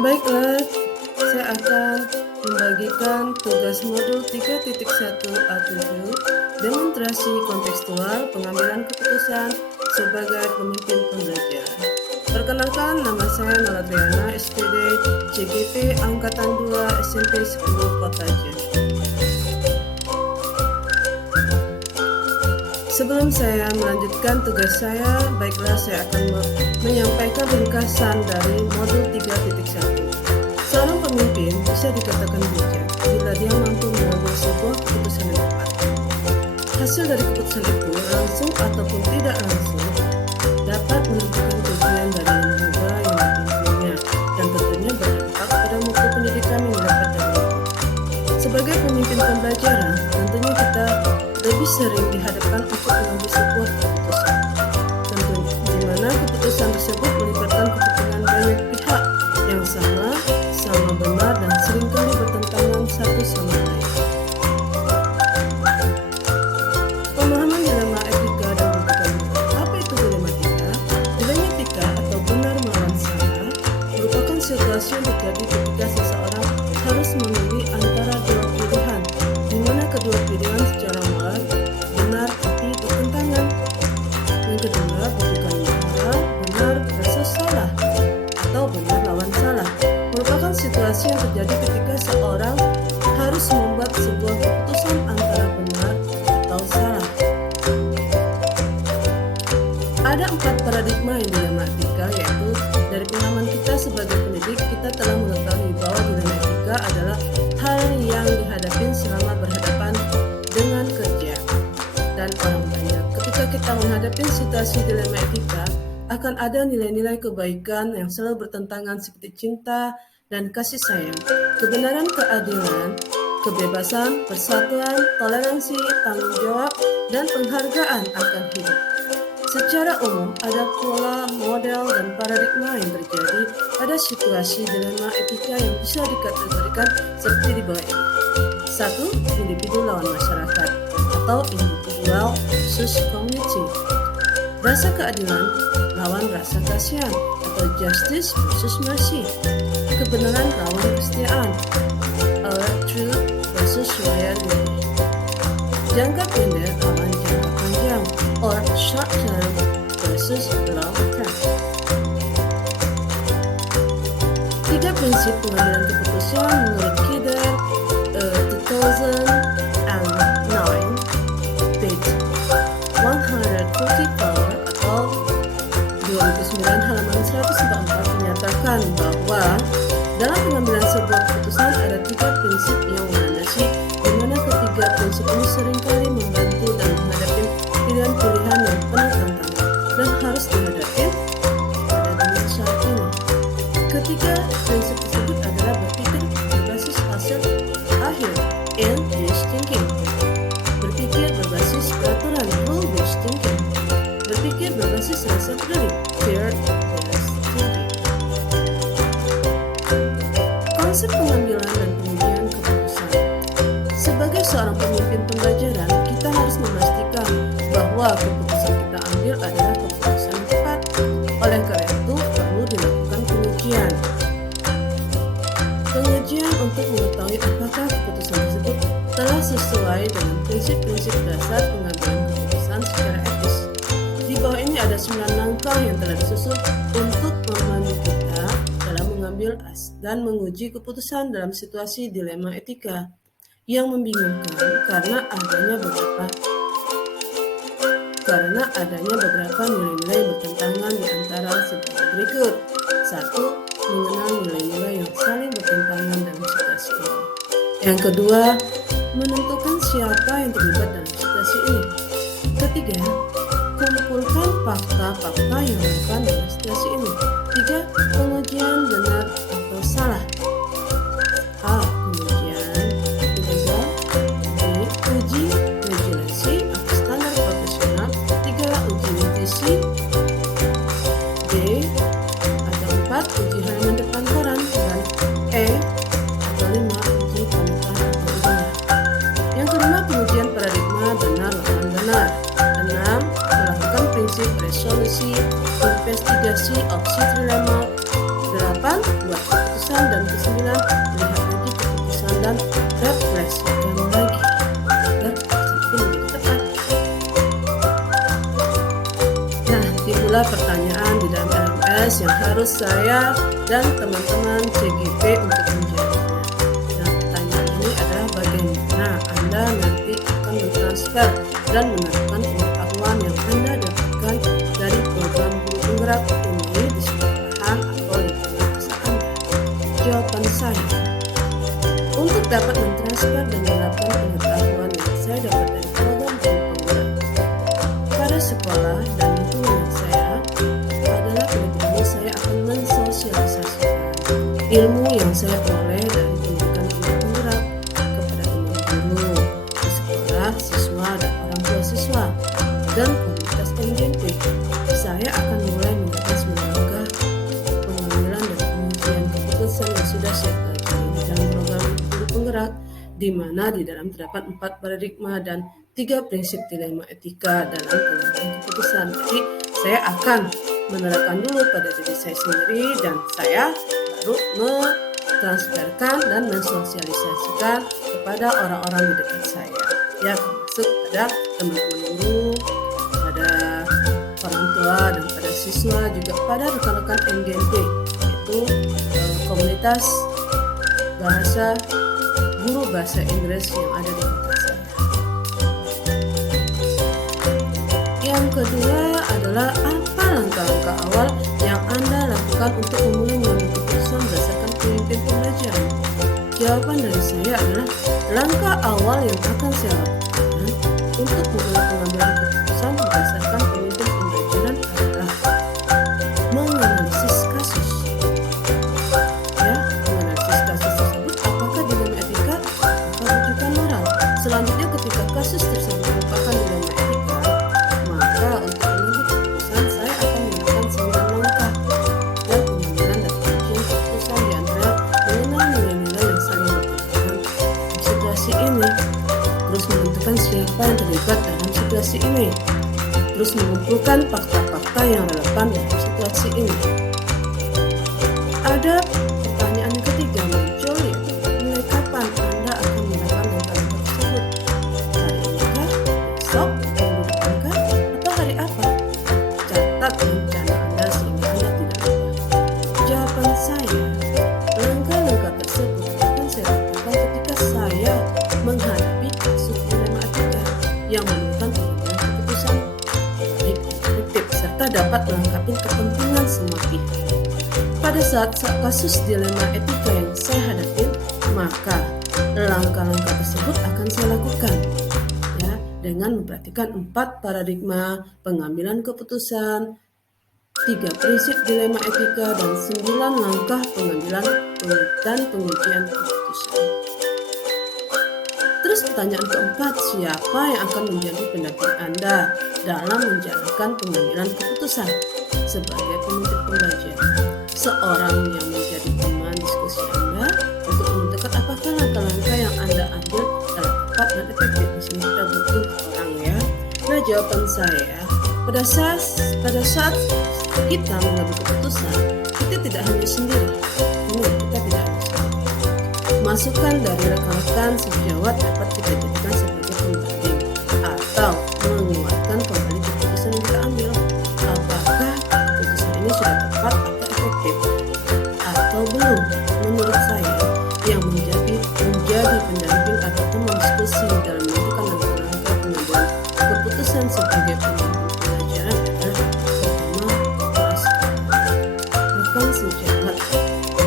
Baiklah, saya akan membagikan tugas modul 3.1 A7 demonstrasi kontekstual pengambilan keputusan sebagai pemimpin pembelajaran. Perkenalkan, nama saya Nolatriana, SPD, CGP Angkatan 2, SMP 10 Kota Jambi. Sebelum saya melanjutkan tugas saya, baiklah saya akan menyampaikan ringkasan dari modul 3.1. Seorang pemimpin bisa dikatakan bijak bila dia mampu mengambil sebuah keputusan yang tepat. Hasil dari keputusan itu, langsung ataupun tidak langsung, dapat menentukan tujuan dari lembaga yang dipimpinnya dan tentunya berdampak pada mutu pendidikan yang dapat diraih. Sebagai pemimpin pembelajaran, tentunya kita lebih sering dihadapkan untuk mengambil sebuah keputusan, tentunya di mana keputusan tersebut melibatkan kepentingan banyak pihak yang sama benar dan seringkali bertentangan satu sama lain. Pemahaman dilema etika dan bukan. Apa itu dilema etika? Dilema etika atau benar melawan salah merupakan situasi yang terjadi ketika seseorang harus memilih antara dua pilihan, di mana kedua pilihan secara moral benar tapi bertentangan. Yang kedua, bukan benar versus salah atau benar lawan salah, merupakan situasi yang terjadi ketika seorang harus membuat sebuah keputusan antara benar atau salah. Ada 4 paradigma yang dilema etika, yaitu dari pengalaman kita sebagai pendidik, kita telah mengetahui bahwa dilema etika adalah hal yang dihadapi selama berhadapan dengan kerja dan orang banyak. Ketika kita menghadapi situasi dilema etika, akan ada nilai-nilai kebaikan yang selalu bertentangan seperti cinta dan kasih sayang, kebenaran, keadilan, kebebasan, persatuan, toleransi, tanggung jawab, dan penghargaan akan hidup. Secara umum, ada pola, model, dan paradigma yang terjadi pada situasi dilema etika yang bisa dikategorikan seperti di bawah ini. 1. Individu lawan masyarakat atau individual versus community. Rasa keadilan lawan rasa kasihan atau justice versus mercy. Kebenaran lawan kesetiaan, truth versus loyalty. Jangka pendek lawan jangka panjang, or short term versus long term. 3 prinsip pengambilan keputusan menurut Kidder 2009 page 144 atau 2009 halaman 144 menyatakan bahwa dalam pengambilan sebuah keputusan ada 3 prinsip yang melandasi, di mana ketiga prinsip ini seringkali membantu dan menghadapi pilihan-pilihan yang penuh tantangan dan harus dihadapi pada dunia saat ini. Ketiga prinsip tersebut adalah berpikir berbasis hasil akhir, end-based thinking, berpikir berbasis peraturan, rule-based thinking, berpikir berbasis rasa peduli, fear-based thinking. Konsep pengambilan dan pengujian keputusan. Sebagai seorang pemimpin pembelajaran, kita harus memastikan bahwa keputusan kita ambil adalah keputusan yang tepat. Oleh karena itu, perlu dilakukan pengujian. Pengujian untuk mengetahui apakah keputusan tersebut telah sesuai dengan prinsip-prinsip dasar pengambilan keputusan secara etis. Di bawah ini ada 9 langkah yang telah disusun untuk memandu kita dalam mengambil dan menguji keputusan dalam situasi dilema etika yang membingungkan karena adanya beberapa nilai-nilai bertentangan di antara sebagai berikut. 1. Mengenal nilai-nilai yang saling bertentangan dalam situasi ini. Yang kedua, menentukan siapa yang terlibat dalam situasi ini. Ketiga, kumpulkan fakta-fakta yang relevan dalam situasi ini. 3. Pengujian benar atau salah. A. Pengujian. 3. B. Uji regulasi atau standar profesional. 3. Uji nutrisi. D. Atau 4. Uji halaman depan koran. Dan E. Atau 5. Uji panutan atau benar. Yang kelima, pengujian paradigma benar lawan benar. 6. Melakukan prinsip resolusi investigasi opsi trilema. 8. Buat keputusan tugas yang harus saya dan teman-teman CGP untuk menjawabnya. Nah, pertanyaan ini adalah bagaimana Anda nanti akan mentransfer dan menerapkan pengetahuan yang Anda dapatkan dari program guru penggerak ini di sekolahan atau lingkungan desa Anda. Jawaban saya, untuk dapat mentransfer dan menerapkan pengetahuan yang saya dapat dari program guru penggerak pada sekolah dan lingkungan saya adalah kebetulan saya akan mensosialisasikan ilmu yang saya peroleh dari pendidikan guru penggerak kepada teman guru di sekolah, siswa, dan orang tua siswa dan komunitas NGP. Saya akan mulai mengajar langkah pengambilan dan pengujian keputusan yang sudah saya pelajari dalam program guru penggerak, di mana di dalam terdapat 4 paradigma dan 3 prinsip dilema etika dalam pengambilan keputusan. Jadi saya akan menerapkan dulu pada diri saya sendiri dan saya baru mentransferkan dan mensosialisasikan kepada orang-orang di dekat saya, ya, termasuk pada teman-teman guru, pada orang tua, dan pada siswa, juga pada rekan-rekan NGNP, yaitu komunitas bahasa guru bahasa Inggris yang ada di kota saya. Yang kedua adalah apa langkah-langkah awal yang Anda lakukan untuk memulai mengambil keputusan berdasarkan pemimpin pembelajaran? Jawaban dari saya adalah langkah awal yang akan saya lakukan untuk memulai pengambilan keputusan berdasarkan pemimpin pembelajaran adalah menganalisis kasus. Ya, menganalisis kasus tersebut apakah dilema etika atau rujukan moral. Selanjutnya, ketika kasus tersebut merupakan dilema etika, maka untuk mengambil keputusan saya akan melakukan 9 langkah dan pengambilan dan pengujian keputusan di antara mengenal nilai-nilai yang saling bertentangan dalam situasi ini, terus menentukan siapa yang terlibat dalam situasi ini, terus mengumpulkan fakta-fakta yang relevan dalam situasi ini. Ada pertanyaan ketiga muncul, yaitu mulai kapan Anda akan melakukan langkah-langkah tersebut? Hari ini kah? Besok? Minggu depan kah? Atau hari apa? Catat rencana Anda sehingga Anda tidak lupa. Jawaban saya, langkah-langkah tersebut akan saya lakukan ketika saya menghadapi kasus dilema etika yang memerlukan pengambilan keputusan baik dan efektif serta dapat melengkapi kepentingan semua pihak. Pada saat kasus dilema etika yang saya hadapi, maka langkah-langkah tersebut akan saya lakukan, ya, dengan memperhatikan 4 paradigma pengambilan keputusan, 3 prinsip dilema etika, dan 9 langkah pengambilan dan pengujian keputusan. Terus pertanyaan keempat, siapa yang akan menjadi pendamping Anda dalam menjalankan pengambilan keputusan? Sebagai pemimpin pembelajaran, seorang yang menjadi teman diskusi Anda untuk menentukan apakah langkah-langkah yang Anda ambil telah tepat dan efektif. Di sini kita butuh orang, ya. Nah, jawaban saya, pada saat kita mengambil keputusan, kita tidak hanya sendiri. Kita tidak hanya sendiri. Masukan dari rekan-rekan sejawat dapat kita jadikan sebagai pembanding atau menguatkan kembali keputusan yang kita ambil. Apakah keputusan ini sudah tepat atau efektif atau belum? Menurut saya, yang menjadi pendamping atau teman diskusi dalam menentukan langkah-langkah pengambilan keputusan sebagai pemimpin pembelajaran adalah pertama, para sekolah, rekan sejawat,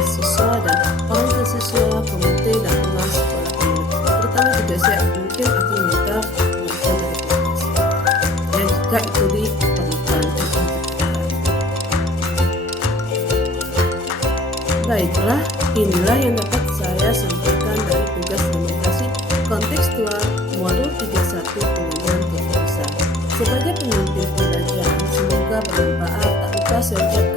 siswa dan orang tua siswa, komite dan pengelola sekolah ini. Pertama juga saya mungkin akan meminta bantuan dari keluarga saya, dan jika itu diperlukan. Baiklah, inilah yang dapat saya sampaikan dari tugas demonstrasi kontekstual modul 31 pengambilan keputusan. Sebagai pemimpin pembelajaran, semoga bermanfaat. Tak lupa saya ucapkan